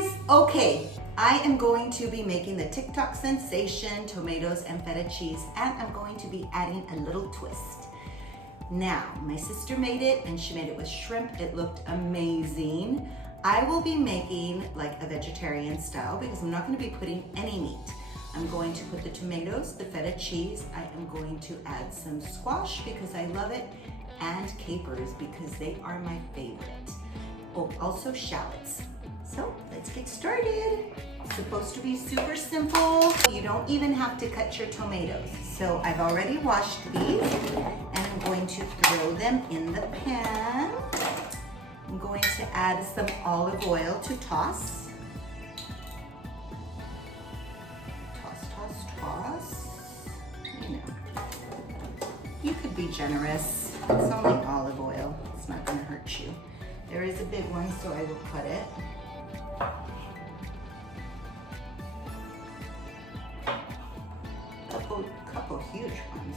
guys. Okay, I am going to be making the TikTok sensation tomatoes and feta cheese, and I'm going to be adding a little twist. Now, my sister made it and she made it with shrimp. It looked amazing. I will be making like a vegetarian style because I'm not going to be putting any meat. I'm going to put the tomatoes, the feta cheese. I am going to add some squash because I love it, and capers because they are my favorite. Oh, also shallots. So let's get started. It's supposed to be super simple. You don't even have to cut your tomatoes. So I've already washed these and I'm going to throw them in the pan. I'm going to add some olive oil to toss. Toss. You know, you could be generous. It's only olive oil. It's not gonna hurt you. There is a big one, so I will cut it. Couple huge ones.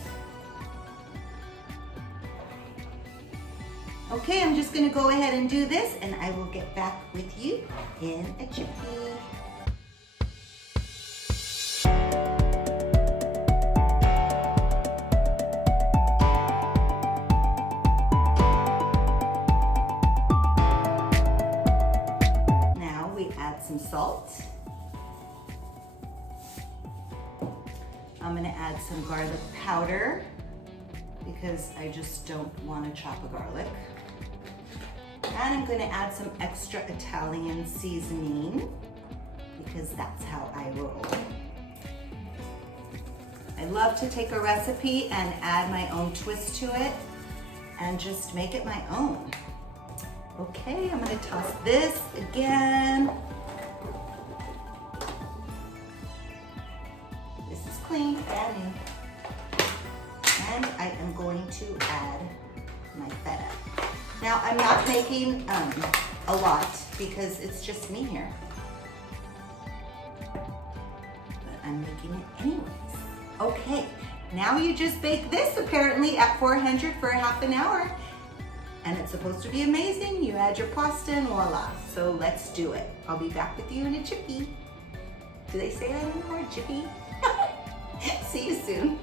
Okay, I'm just gonna go ahead and do this, and I will get back with you in a jiffy. Some salt. I'm going to add some garlic powder because I just don't want to chop a garlic. And I'm going to add some extra Italian seasoning because that's how I roll. I love to take a recipe and add my own twist to it and just make it my own. Okay, I'm going to toss this again. Clean, brand new. And I am going to add my feta. Now I'm not making a lot because it's just me here. But I'm making it anyways. Okay, now you just bake this apparently at 400 for half an hour. And it's supposed to be amazing. You add your pasta and voila. So let's do it. I'll be back with you in a jiffy. Do they say that anymore? Jiffy? See you soon.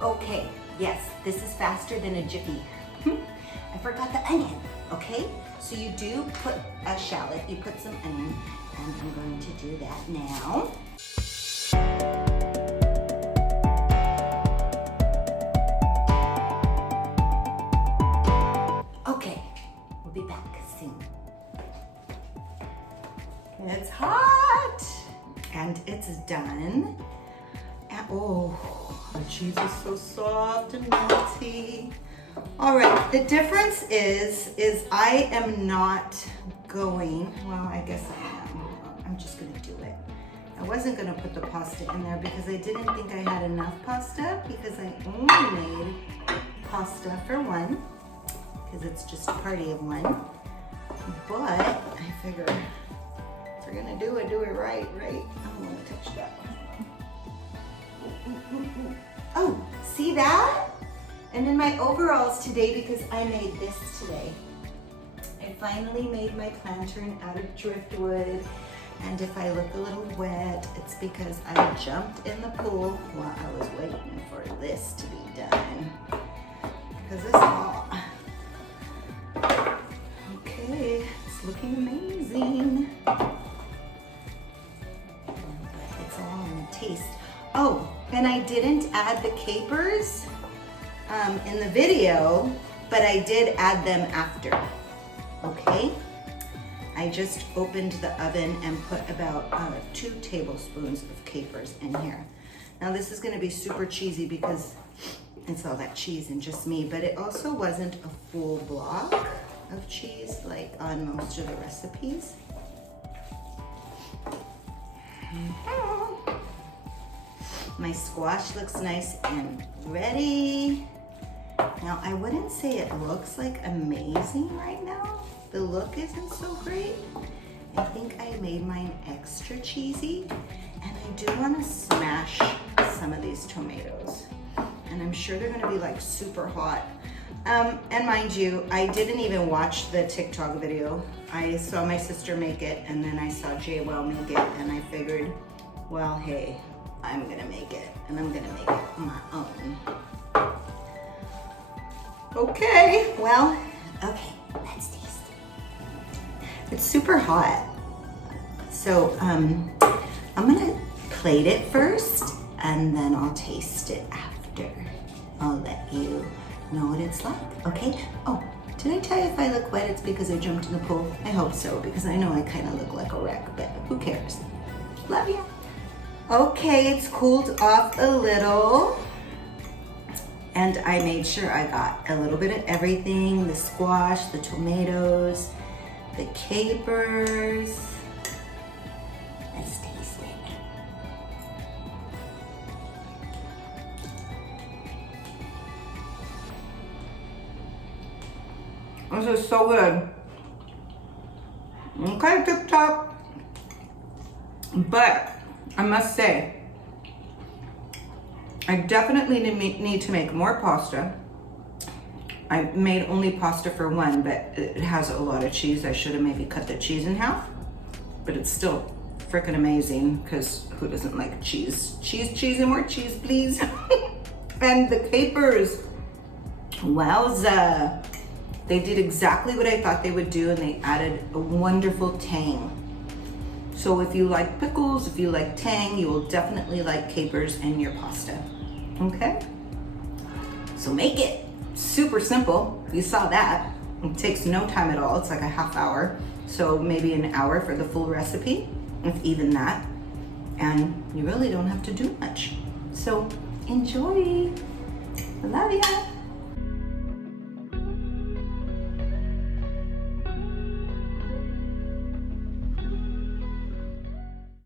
Okay, yes, this is faster than a jiffy. I forgot the onion, okay? So you do put a shallot, you put some onion, and I'm going to do that now. Okay, we'll be back soon. It's hot, and it's done. Oh, the cheese is so soft and melty. All right, the difference is I am not going, well, I guess I am. I'm just gonna do it. I wasn't gonna put the pasta in there because I didn't think I had enough pasta because I only made pasta for one because it's just a party of one. But I figure if we're gonna do it right? I don't wanna touch that one. Oh, see that? And then my overalls today, because I made this today. I finally made my lantern out of driftwood. And if I look a little wet, it's because I jumped in the pool while I was waiting for this to be done. Because it's hot. Okay, it's looking amazing. It's all in the taste. Oh, and I didn't add the capers in the video, but I did add them after, okay? I just opened the oven and put about 2 tablespoons of capers in here. Now this is gonna be super cheesy because it's all that cheese and just me, but it also wasn't a full block of cheese like on most of the recipes. My squash looks nice and ready. Now, I wouldn't say it looks like amazing right now. The look isn't so great. I think I made mine extra cheesy, and I do want to smash some of these tomatoes. And I'm sure they're gonna be like super hot. And mind you, I didn't even watch the TikTok video. I saw my sister make it, and then I saw JWell make it, and I figured, well, hey, I'm gonna make it, and I'm gonna make it my own. Okay, well, okay, let's taste it. It's super hot. So I'm gonna plate it first, and then I'll taste it after. I'll let you know what it's like, okay? Oh, did I tell you if I look wet, it's because I jumped in the pool? I hope so, because I know I kind of look like a wreck, but who cares? Love you. Okay, it's cooled off a little. And I made sure I got a little bit of everything, the squash, the tomatoes, the capers. Let's taste it. This is so good. Okay, TikTok. But I must say, I definitely need to make more pasta. I made only pasta for one, but it has a lot of cheese. I should have maybe cut the cheese in half, but it's still freaking amazing, because who doesn't like cheese? Cheese, and more cheese, please. And the capers, wowza. They did exactly what I thought they would do, and they added a wonderful tang. So if you like pickles, if you like tang, you will definitely like capers in your pasta, okay? So make it. Super simple. You saw that. It takes no time at all. It's like a half hour. So maybe an hour for the full recipe, if even that. And you really don't have to do much. So enjoy. Love ya.